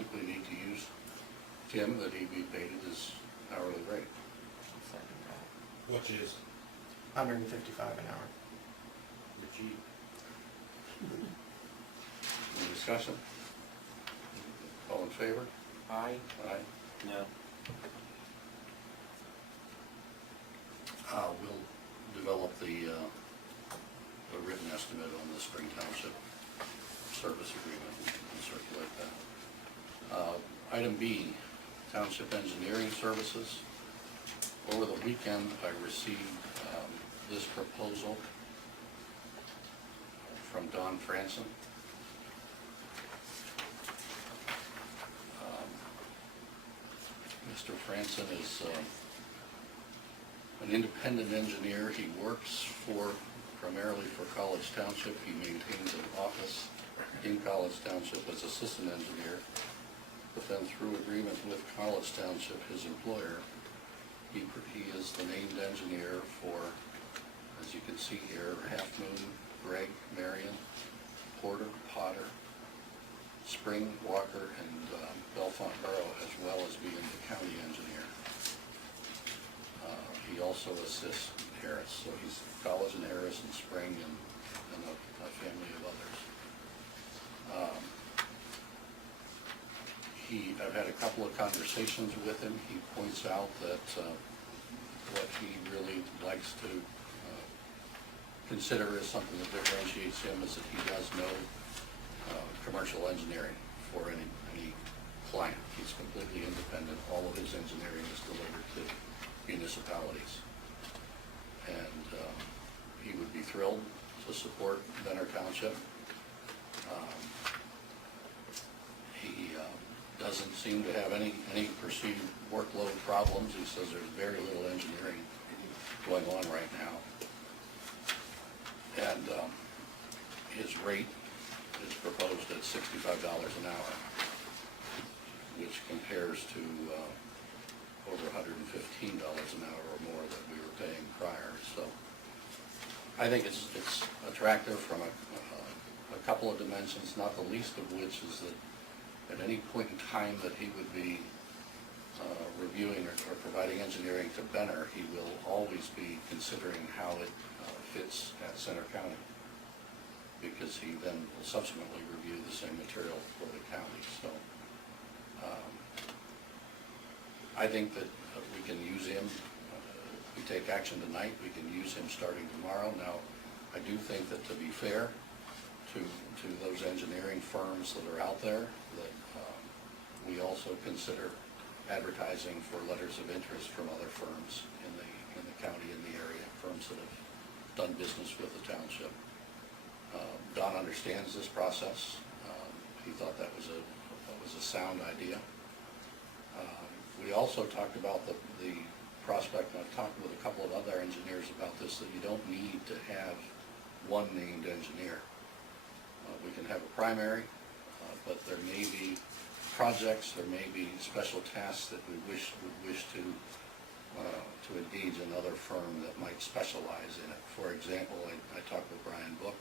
think we need to use Tim, that he be paid at his hourly rate. Which is $155 an hour. the G. Any discussion? All in favor? Aye. Aye. No. We'll develop the written estimate on the Spring Township service agreement and circulate that. Item B, Township Engineering Services. Over the weekend, I received this proposal from Don Franson. Mr. Franson is an independent engineer. He works primarily for College Township. He maintains an office in College Township as assistant engineer, but then through agreement with College Township, his employer, he is the named engineer for, as you can see here, Half Moon, Gregg, Marion, Porter, Potter, Spring, Walker, and Bellefonte Borough, as well as being the county engineer. He also assists Harris, so he's College and Harris and Spring and a family of others. I've had a couple of conversations with him. He points out that what he really likes to consider as something that differentiates him is that he does know commercial engineering for any client. He's completely independent. All of his engineering is delivered to municipalities. And he would be thrilled to support Benner Township. He doesn't seem to have any perceived workload problems. He says there's very little engineering going on right now. And his rate is proposed at $65 an hour, which compares to over $115 an hour or more that we were paying prior. So I think it's attractive from a couple of dimensions, not the least of which is that at any point in time that he would be reviewing or providing engineering to Benner, he will always be considering how it fits at Center County, because he then will subsequently review the same material for the county. So I think that we can use him. If we take action tonight, we can use him starting tomorrow. Now, I do think that to be fair to those engineering firms that are out there, that we also consider advertising for letters of interest from other firms in the county, in the area, firms that have done business with the township. Don understands this process. He thought that was a sound idea. We also talked about the prospect, and I've talked with a couple of other engineers about this, that you don't need to have one named engineer. We can have a primary, but there may be projects, there may be special tasks that we would wish to engage another firm that might specialize in it. For example, I talked with Brian Book,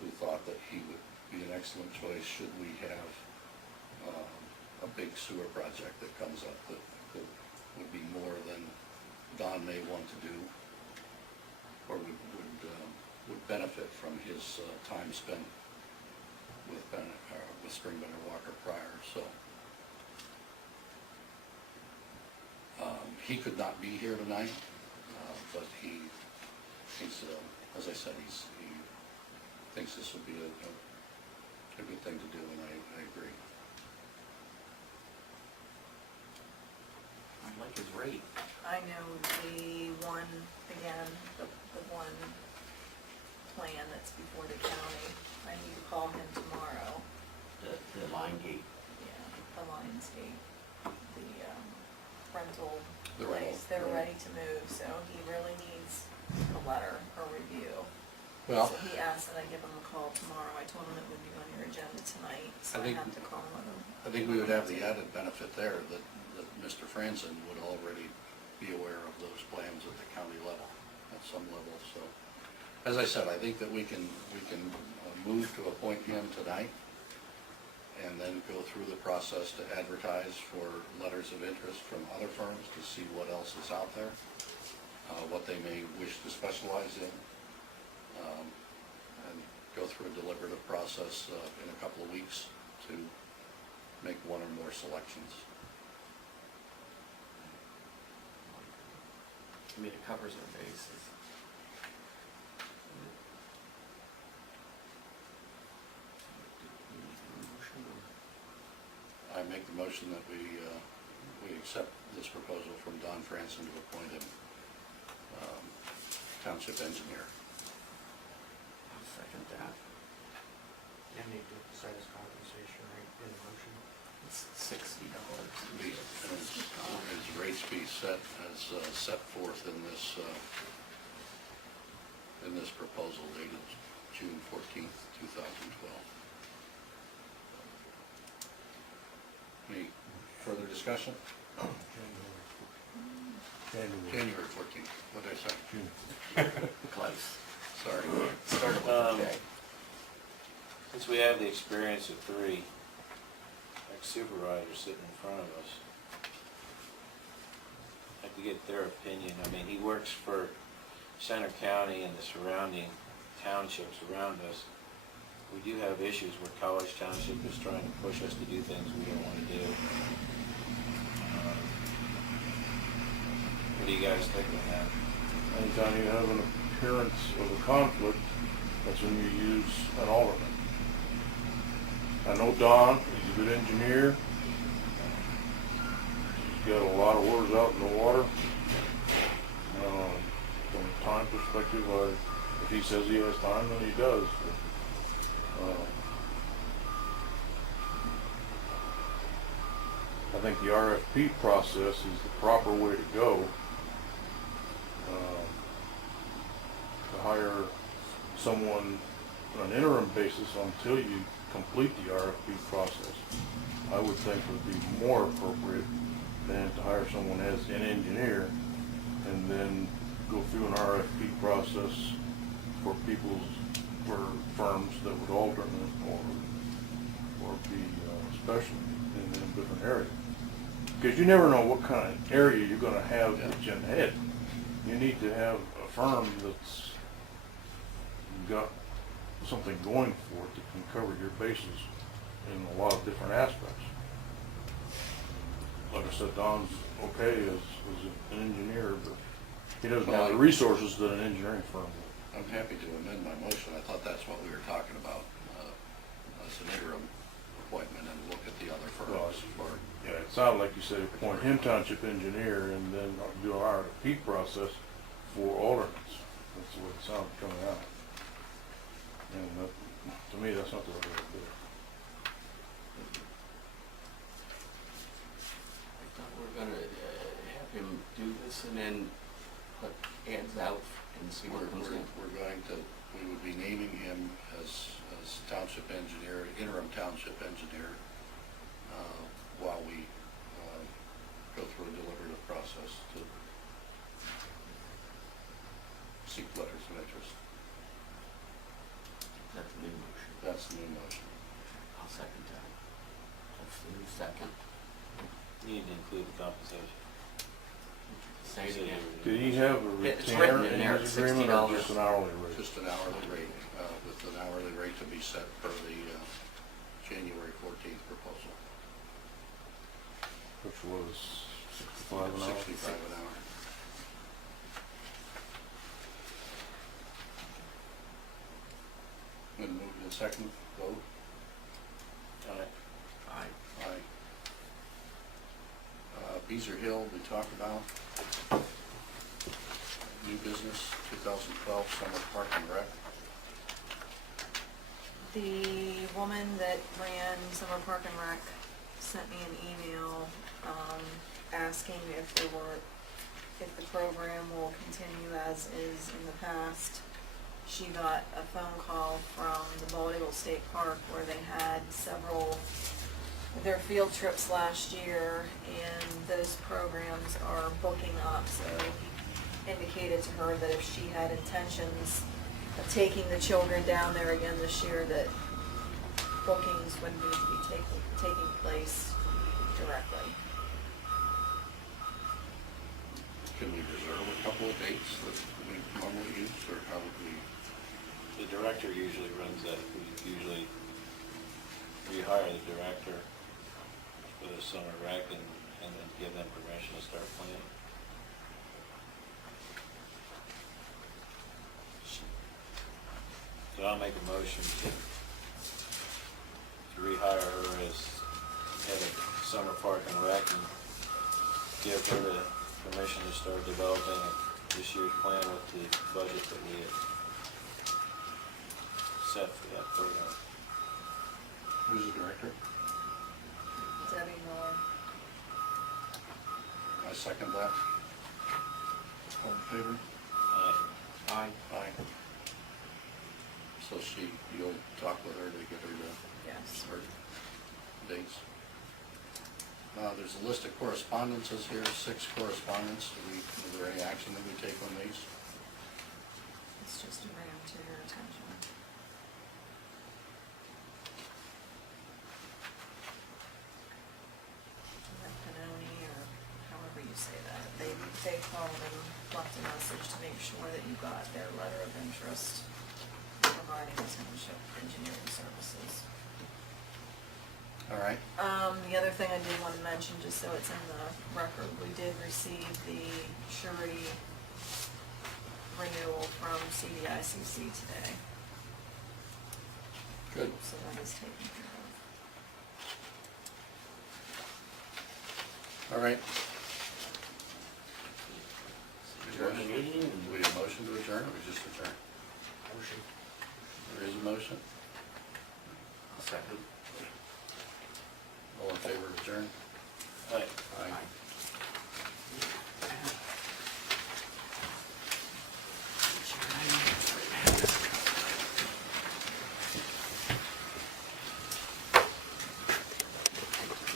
who thought that he would be an excellent choice should we have a big sewer project that comes up that would be more than Don may want to do, or would benefit from his time spent with Spring Benner Walker prior. So he could not be here tonight, but he's as I said, he thinks this would be a good thing to do, and I agree. I like his rate. I know the one plan that's before the county. I need to call him tomorrow. The line gate. Yeah, the Lions Gate, the rental The place. rental, They're right. ready to move, so he really needs a letter or review. Well, So he asked that I give him a call tomorrow. I told him it would be on your agenda tonight, so I I think- have to call him. I think we would have the added benefit there that Mr. Franson would already be aware of those plans at the county level, at some level. So, as I said, I think that we can move to appoint him tonight, and then go through the process to advertise for letters of interest from other firms to see what else is out there, what they may wish to specialize in, and go through a deliberative process in a couple of weeks to make one or more selections. I mean, it covers our bases. I make the motion that we accept this proposal from Don Franson to appoint him township engineer. I'll second that. You need to set his compensation rate in the motion. It's $60. His rates be set as set forth in this proposal dated June 14th, 2012. Any further discussion? January 14th, what did I say? Close. Sorry. Started with the day. Since we have the experience of three ex-supervisors sitting in front of us, I'd like to get their opinion. I mean, he works for Center County and the surrounding townships around us. We do have issues where College Township is trying to push us to do things we don't want to do. What do you guys think of that? Anytime you have an appearance of a conflict, that's when you use an alternate. I know Don, he's a good engineer. He's got a lot of orders out in the water. From a time perspective, if he says he has time, then he does. I think the RFP process is the proper way to go. To hire someone on an interim basis until you complete the RFP process, I would think would be more appropriate than to hire someone as an engineer and then go through an RFP process for firms that would alternate or be special in a different area. Because you never know what kind of area you're going to have that you head. You need to have a firm that's got something going for it that can cover your bases in a lot of different aspects. Like I said, Don's okay as an engineer, but he doesn't have the resources that an engineering firm would. I'm happy to amend my motion. I thought that's what we were talking about, as an interim appointment, and look at the other firms for. Yeah, it sounded like you said appoint him township engineer and then do an RFP process for alternates. That's the way it sounded coming out. And that, to me, that's not the right way to do it. I thought we were gonna have him do this and then put ads out and see what comes in. We would be naming him as township engineer, interim township engineer, while we go through a deliberative process to seek letters of interest. That's the new motion. That's the new motion. I'll second that. That's the new second. You need to include the compensation. Say it again. Did he have a It's retainer written in in there, his it's agreement or $60. just an hourly rate? Just an hourly rate, with an hourly rate to be set per the January 14th proposal. Which was 65 an hour? 65 an hour. Been moved and second, vote. Aye. Aye. Aye. Beezer Hill, we talked about. New business, 2012 summer park and rec. The woman that ran Summer Park and Rec sent me an email, asking if the program will continue as is in the past. She got a phone call from the Bald Eagle State Park where they had several of their field trips last year, and those programs are booking up, so he indicated to her that if she had intentions of taking the children down there again this year, that bookings would need to be that we normally use, or how would we? The director usually runs that. We usually rehire the director for the summer rec and then give them permission to start planning. So I'll make a motion to rehire her as head of summer park and rec and give her the permission to start developing this year's plan with the budget that we had set for that program. Who's the director? Debbie Miller. I second that. All in favor? Aye. Aye. So you'll talk with her to get her to Yes. start dates. There's a list of correspondences here, 6 correspondence. Is there any action that we take on these? It's just a bring to your attention. Pinoni, or however you say that, they called and left a message to make sure that you got their letter of interest providing township engineering services. All right. The other thing I did want to mention, just so it's in the record, we did receive the surety renewal from CDICC today, Good. so that is taken care of. All right.